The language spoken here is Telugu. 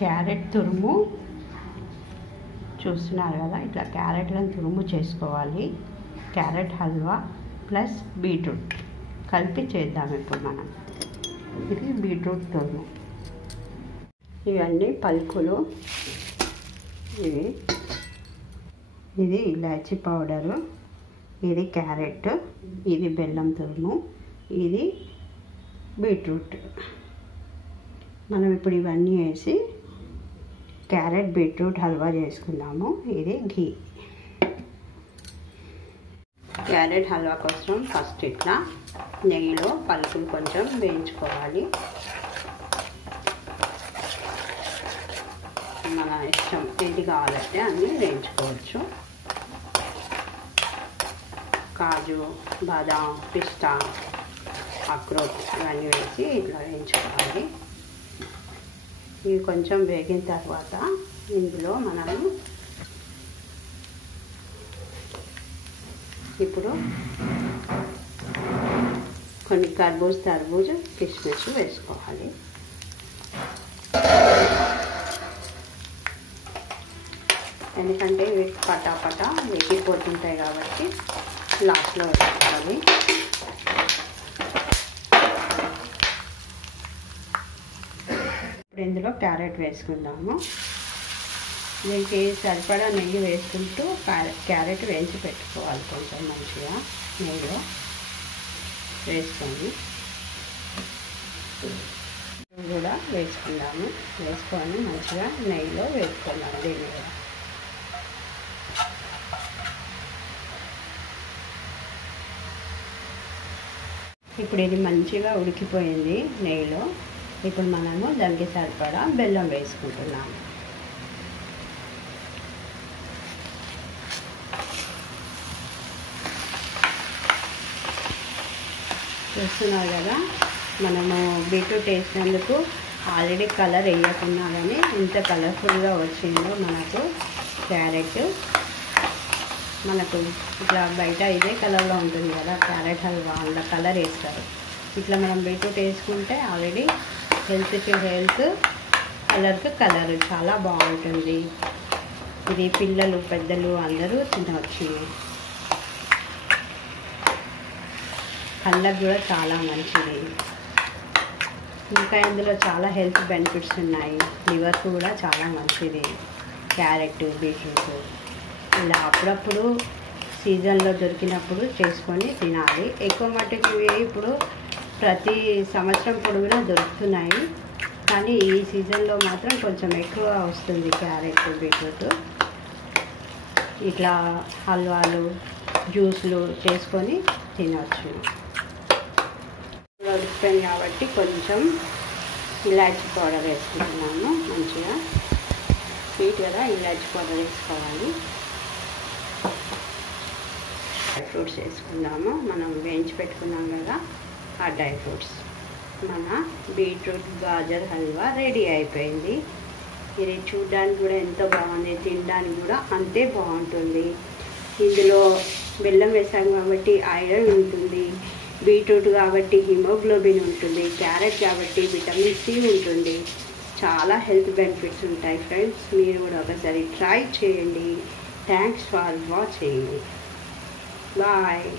క్యారెట్ తురుము చూస్తున్నారు కదా, ఇట్లా క్యారెట్లను తురుము చేసుకోవాలి. క్యారెట్ హల్వా ప్లస్ బీట్రూట్ కలిపి చేద్దాం ఇప్పుడు మనం. ఇది బీట్రూట్ తురుము. ఇవన్నీ పలుకులు. ఇది ఇలాచీ పౌడరు, ఇది క్యారెట్, ఇది బెల్లం తురుము, ఇది బీట్రూట్. మనం ఇప్పుడు ఇవన్నీ వేసి క్యారెట్ బీట్రూట్ హల్వా చేసుకుందాము. ఇది ఘీ. క్యారెట్ హల్వా కోసం ఫస్ట్ ఇట్లా నెయ్యిలో పలుకులు కొంచెం వేయించుకోవాలి. మన ఇష్టం ఏది కావాలంటే అన్నీ వేయించుకోవచ్చు. కాజు, బాదాం, పిస్తా, అక్రోట్ ఇవన్నీ వేసి ఇట్లా వేయించుకోవాలి. ఇవి కొంచెం వేగిన తర్వాత ఇందులో మనము ఇప్పుడు కొన్ని తర్బూజ కిస్మిస్ వేసుకోవాలి. ఎందుకంటే ఇవి పటాపట వేగిపోతుంటాయి కాబట్టి లాస్ట్లో వేసుకోవాలి. ఇప్పుడు ఇందులో క్యారెట్ వేసుకుందాము. దీనికి సరిపడా నెయ్యి వేసుకుంటూ క్యారెట్ వేయించి పెట్టుకోవాలి. కొంచెం మంచిగా నెయ్యిలో వేసుకొని కూడా వేసుకుందాము. వేసుకొని మంచిగా నెయ్యిలో వేసుకున్నాము. దీని మీద ఇప్పుడు ఇది మంచిగా ఉడికిపోయింది నెయ్యిలో. ఇప్పుడు మనము దానికి సరిపడా బెల్లం వేసుకుంటున్నాము. చూస్తున్నారు కదా, మనము బీట్రూట్ వేసినందుకు ఆల్రెడీ కలర్ వేయకున్నా కానీ ఎంత కలర్ఫుల్గా వచ్చిందో మనకు క్యారెట్. మనకు ఇట్లా బయట ఇదే కలర్లో ఉంటుంది కదా క్యారెట్ హల్వా, అందులో కలర్ వేస్తారు. ఇట్లా మనం బీట్రూట్ వేసుకుంటే ఆల్రెడీ హెల్త్కి హెల్త్, కలర్కి కలర్ చాలా బాగుంటుంది. ఇది పిల్లలు పెద్దలు అందరూ తినవచ్చు. కళ్ళకు కూడా చాలా మంచిది. ఇంకా ఇందులో చాలా హెల్త్ బెనిఫిట్స్ ఉన్నాయి. లివర్కు కూడా చాలా మంచిది క్యారెట్, బీట్రూట్. ఇలా అప్పుడప్పుడు సీజన్లో దొరికినప్పుడు చేసుకొని తినాలి. ఎక్కువ మట్టుకు ఇప్పుడు ప్రతి సంవత్సరం పొడవునా దొరుకుతున్నాయి, కానీ ఈ సీజన్లో మాత్రం కొంచెం ఎక్కువ వస్తుంది క్యారెట్, బీట్రూట్. ఇట్లా హల్వాలు, జ్యూస్లు చేసుకొని తినవచ్చు. ఉడికిపోయింది కాబట్టి కొంచెం ఇలాచీ పౌడర్ వేసుకుంటున్నాము. మంచిగా స్వీట్ కదా, ఇలాచీ పౌడర్ వేసుకోవాలి. డ్రై ఫ్రూట్స్ వేసుకుందాము. మనం వేయించి పెట్టుకున్నాం కదా ఆ డ్రై ఫ్రూట్స్. మన బీట్రూట్ గాజర్ హల్వా రెడీ అయిపోయింది. ఇది చూడడానికి కూడా ఎంతో బాగుంది, తినడానికి కూడా అంతే బాగుంటుంది. ఇందులో బెల్లం వేసాం కాబట్టి ఐరన్ ఉంటుంది, బీట్రూట్ కాబట్టి హిమోగ్లోబిన్ ఉంటుంది, క్యారెట్ కాబట్టి విటమిన్ సి ఉంటుంది. చాలా హెల్త్ బెనిఫిట్స్ ఉంటాయి ఫ్రెండ్స్. మీరు కూడా ఒకసారి ట్రై చేయండి. Thanks for watching. బాయ్.